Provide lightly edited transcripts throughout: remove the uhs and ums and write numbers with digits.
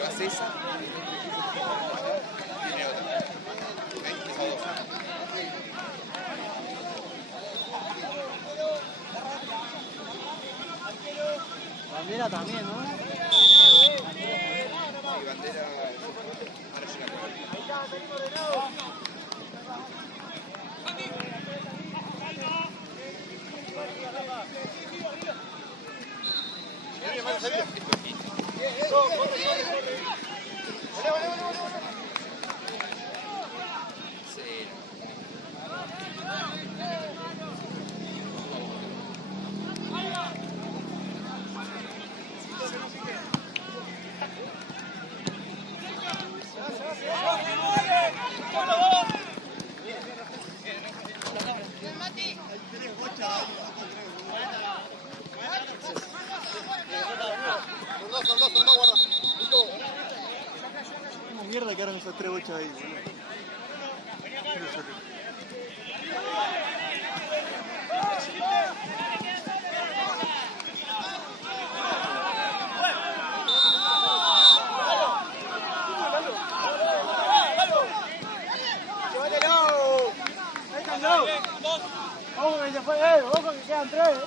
llevas esa, tiene otra. ¿Ves? Esa dos. Bandera también, ¿no? Sí, bandera. Ahora sí la puedo. ¿Cómo mierda quedaron esas tres bochas ahí, boludo? Ojo que se fue él, ojo que quedan tres.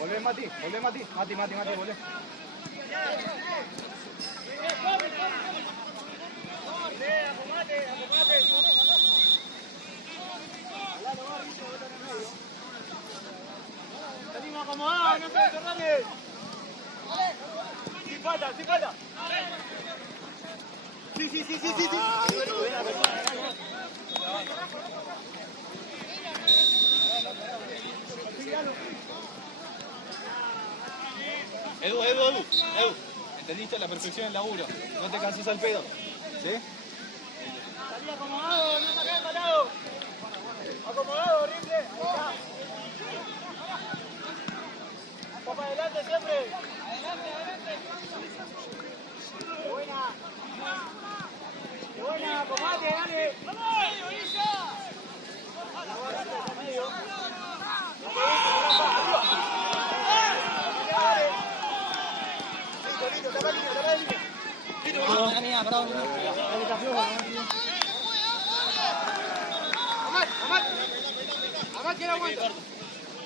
Volvé, Mati, volvé, Mati, volvé. Salimos acomodados, no se Fernández. Sin falta, sin falta. Sí. Edu. ¿Entendiste la perfección del laburo? No te canses al pedo. ¿Sí? Salí acomodado, no salí parado. Acomodado, horrible. Ahí está. Vamos para adelante siempre. Adelante. Buena, acomodate, dale. ¡Vamos, Orilla! Medio. Amat, que la aguanta.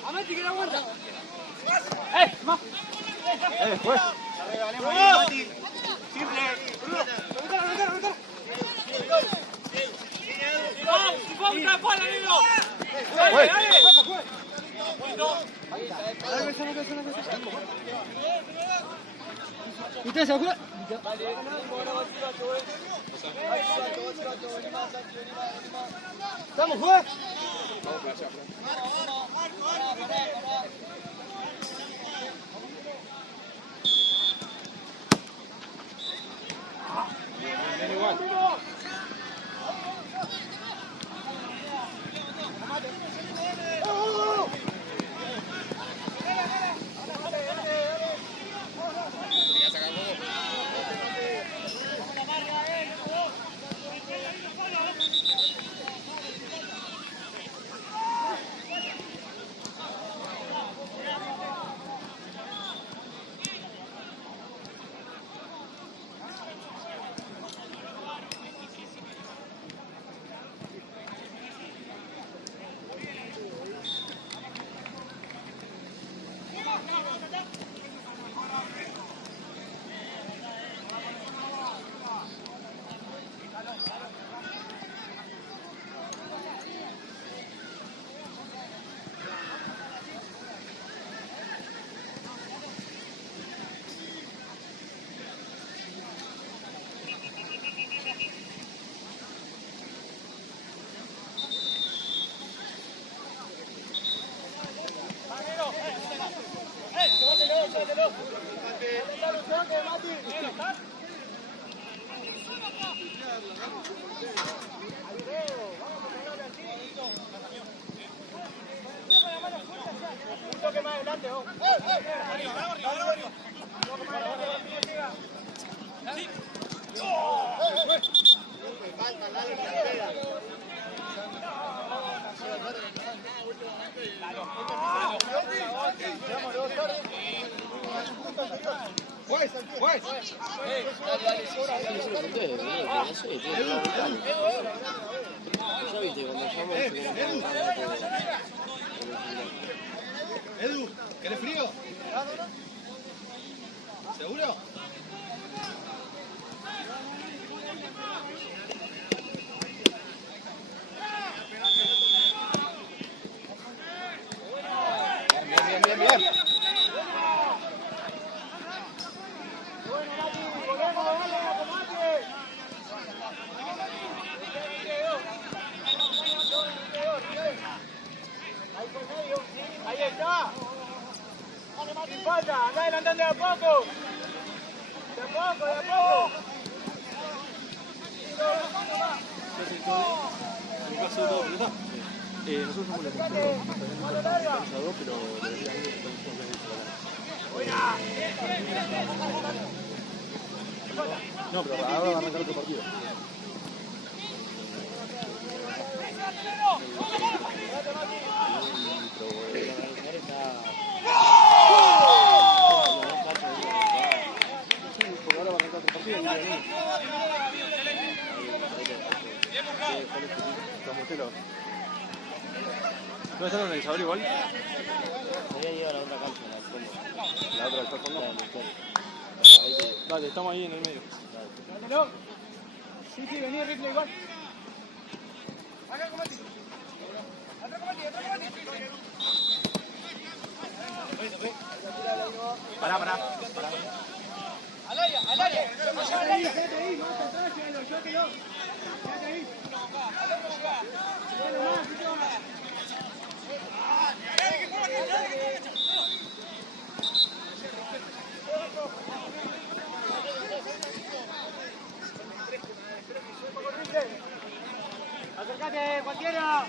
Amat, que la aguanta. Más. Pues. Regalemos ahí, Mati. Simple. Reventar. Usted se acuerda. Estamos, juez. Bien igual. Un toque más adelante, vos. Juez, juez. Ya viste, cuando llamamos Edu, ¿querés frío? ¿Seguro? Bien, bien, bien, bien. Bueno, Mati, podemos darle a tomate. Ahí por medio. Ahí está. Sin falta, anda adelantando de a poco. De a poco, de a poco. nosotros somos la pensador, pero debería haber no, pero ahora va a arrancar otro partido. Porque ahora va a arrancar otro partido. ¿No está el organizador igual? Había llegado a la otra cancha, la fondo. ¿La otra está al fondo? Dale, estamos ahí en el medio. Dámelo. Sí, sí, vení, rifle igual. Acá, comati. Atrás, comati, atrás, comati. Pará. Al área, al área. Quédate ahí, no te atrás, llévatelo. Quédate ahí. Bueno, más, acércate, cualquiera.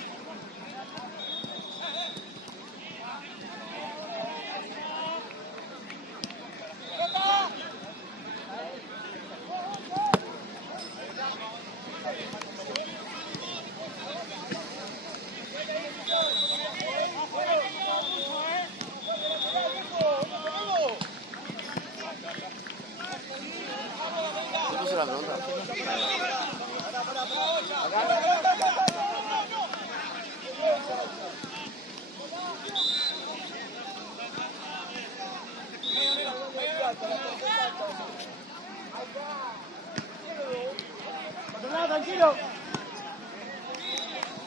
¿Te puso la pregunta? Tranquilo.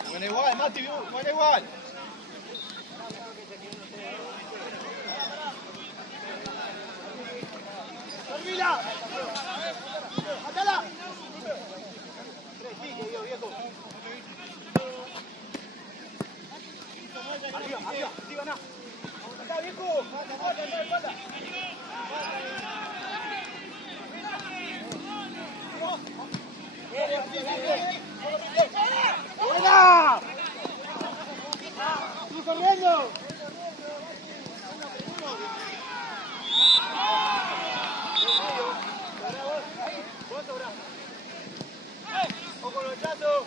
Bueno, igual, Mati, bueno, igual. ¡Dormila! ¡Matala! Viejo. Arriba, sí, ganá. Acá, viejo. Falta. ¡Buena! ¡Estoy corriendo! ¡Ojo con los chatos!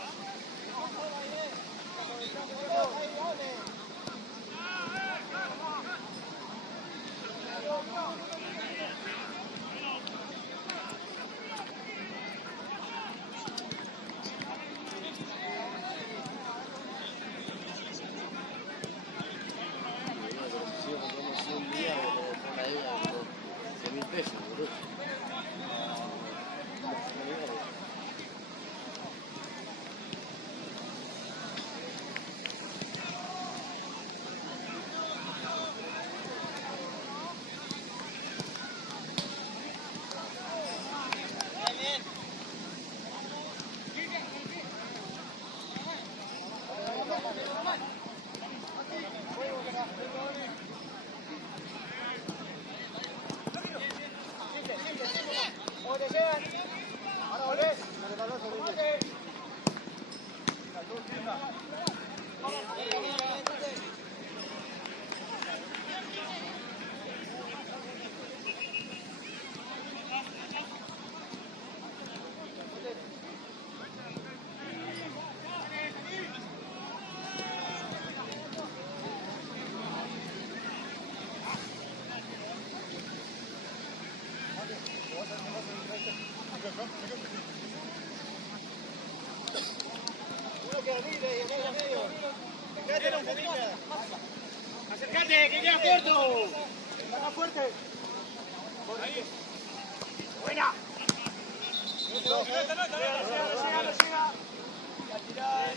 $100.000, boludo. Uno queda libre y en medio. Acércate, que queda corto. Está más fuerte. Ahí. Buena. No llega. A tirar.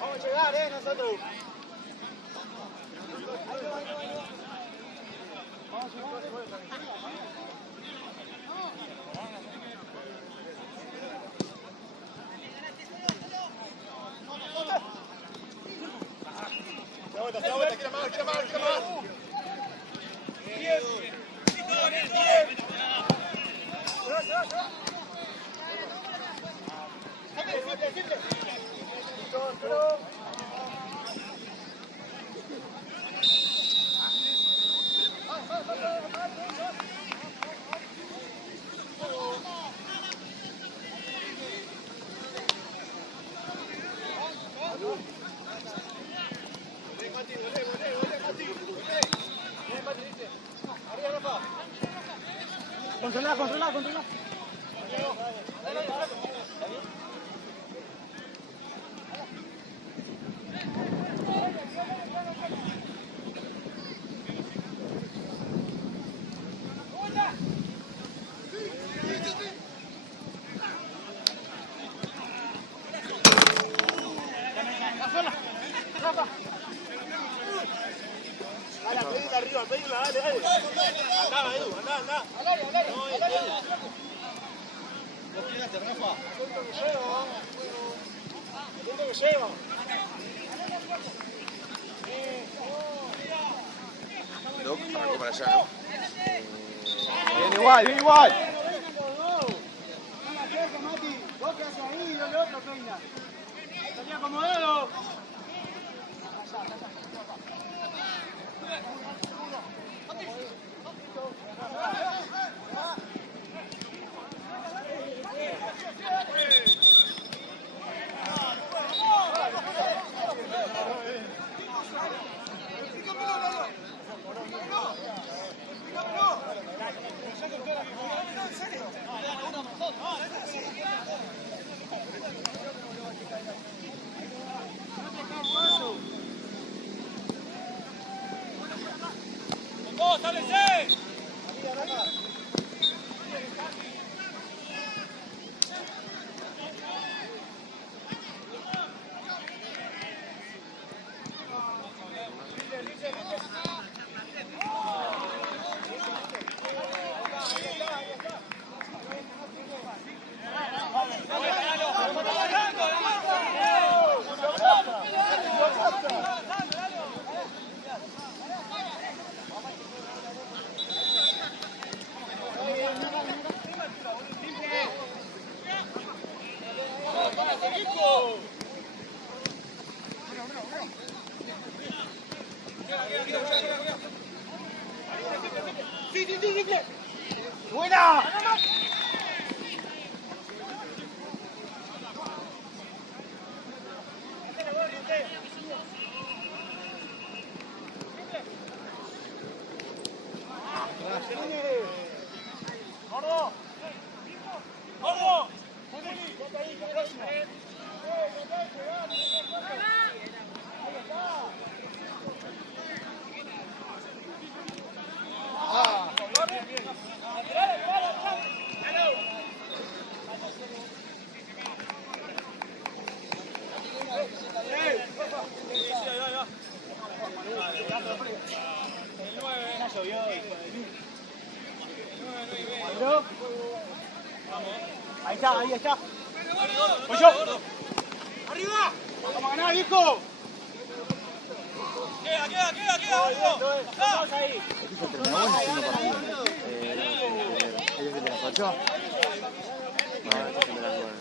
Vamos a llegar, nosotros. Da vuelta, quiera más. Controla. Pedila, dale. Andá, Edu, andá. ¿Vos tiraste, Rafa? Atento que lleva. No, arrancó para allá, ¿no? Bien igual. Mati, vos quedás ahí y el otro peina. Salía acomodado. ¡Buena! ¡Gordo! ¡Gordo! ¿Pero? Ahí está, ahí está. ¡Voy yo! ¡Arriba! ¡Vamos a ganar, viejo! ¡Queda, viejo! ¡Vamos ahí! ¿Ellos de las 8? No, estos son de las 9.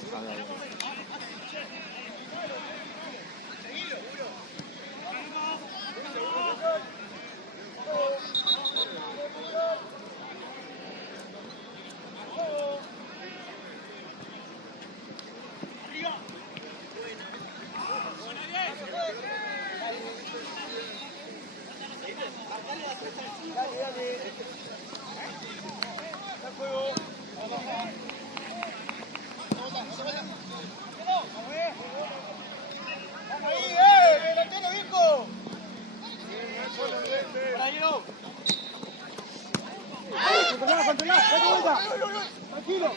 Controlá, date vuelta. Tranquilo.